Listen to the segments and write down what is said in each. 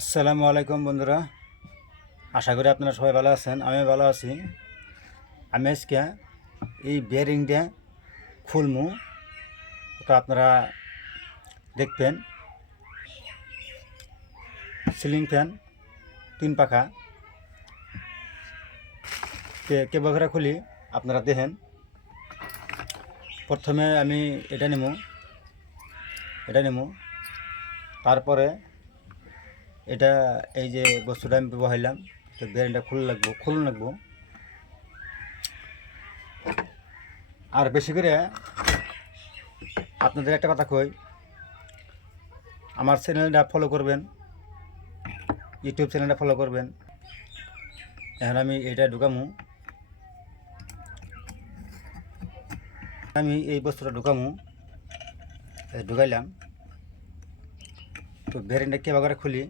আসসালামু আলাইকুম বন্ধুরা, আশা করি আপনারা সবাই ভালো আছেন। আমি ভালো আছি। আমি আজকে এই বেয়ারিংটা খুলমু, তো আপনারা দেখবেন। সিলিং ফ্যান 3 পাখা কেবল করে খুলি, আপনারা দেখেন। প্রথমে আমি এটা নেব, তারপরে এটা এই যে বস্তুটা আমি বহাইলাম, তো বেয়ারিংটা খুলুন লাগবো। আর বেশি করে আপনাদের একটা কথা কই, আমার চ্যানেলটা ফলো করবেন, ইউটিউব চ্যানেলটা ফলো করবেন। এখন আমি এটা আমি এই বস্তুটা ঢুকাইলাম। তো বেয়ারিংটা কীভাবে করে খুলি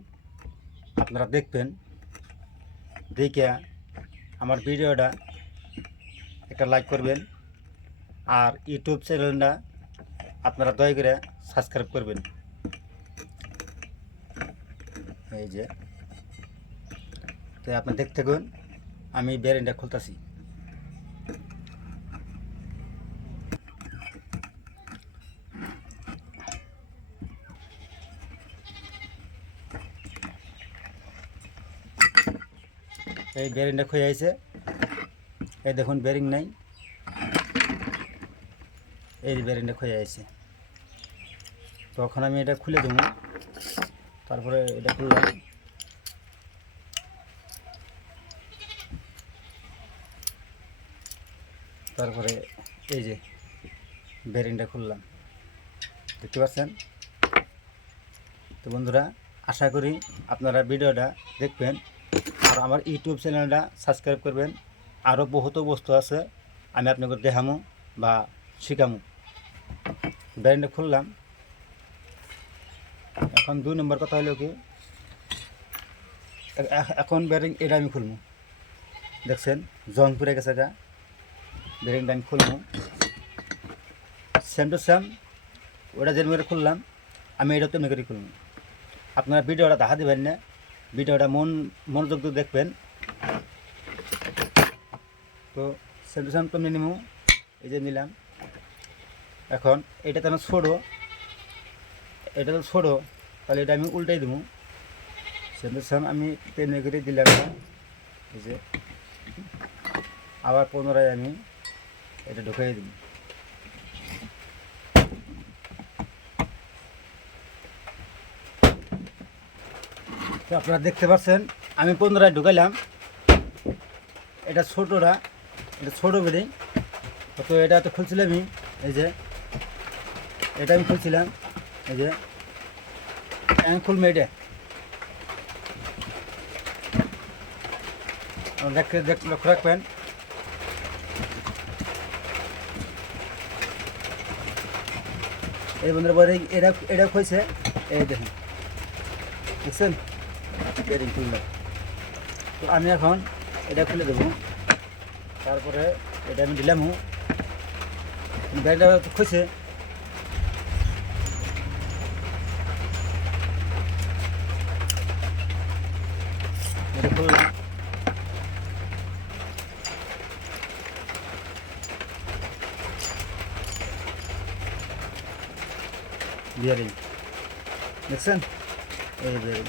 আপনারা দেখবেন। দেখে আমার ভিডিওটা একটা লাইক করবেন, আর ইউটিউব চ্যানেলটা আপনারা দয়া করে সাবস্ক্রাইব করবেন। এই যে তো আপনি দেখতে থাকুন, আমি বেয়ারিংটা খুলতেছি। এই বেয়ারিংটা খুলে আছে, এই দেখুন বেয়ারিং নাই, এই বেয়ারিংটা খুলে আছে। তখন আমি এটা খুলে দেবো, তারপরে এটা খুললাম। তারপরে এই যে বেয়ারিংটা খুললাম, দেখতে পাচ্ছেন। তো বন্ধুরা, আশা করি আপনারা ভিডিওটা দেখবেন, আর আমার ইউটিউব চ্যানেলটা সাবস্ক্রাইব করবেন। আরও বহুত বস্তু আছে, আমি আপনাকে দেখামো বা শিখামো। বেয়ারিংটা খুললাম। এখন 2 নম্বর কথা হলো কি, এখন বেয়ারিং এটা আমি খুলবো। দেখছেন জং পুড়ে গেছে গা, বেয়ারিংটা আমি খুলবো। সেম টু সেম ওটা যেমন করে খুললাম, আমি এটা তেমনি করে খুলবো। আপনারা ভিডিওটা দেখা দেবেন না, ভিডিওটা মনোযোগ দিয়ে দেখবেন। তো সেম টু সেম তেমনি নিব, এই যে নিলাম। এখন এটা তো ছোটো, তাহলে এটা আমি উল্টাই দেবো। সেম টু সেম আমি তেমনি করে দিলাম। এই যে আবার পুনরায় আমি এটা ঢুকিয়ে দিব। তো আপনারা দেখতে পাচ্ছেন আমি পুনরায় ঢুকাইলাম। এটা ছোটো বেরিং। তো এটা তো খুলছিলাম আমি, এই যে এটা আমি খুলছিলাম, এই যে খুলবো এটা। লক্ষ্য রাখবেন। এই বন্ধুরা পরে এটা খুঁজছে, এই দেখুন, দেখছেন বেরিং খুললাম। তো আমি এখন এটা খুলে দেবো, তারপরে এটা আমি দিলাম। গাড়িটা খুঁজছে, এটা খুললাম। বিয়ারিং দেখছেন, এই বিয়ারিং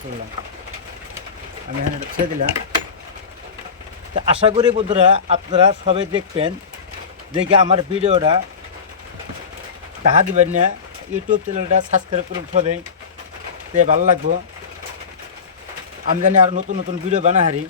খুললাম। আমি এখানে ছেড়ে দিলাম। তো আশা করি বন্ধুরা আপনারা সবাই দেখবেন, দেখে আমার ভিডিওটা দেখা দিবেন না, ইউটিউব চ্যানেলটা সাবস্ক্রাইব করুন সবাই, তে ভালো লাগবো। আমি জানি আর নতুন ভিডিও বানাহারি।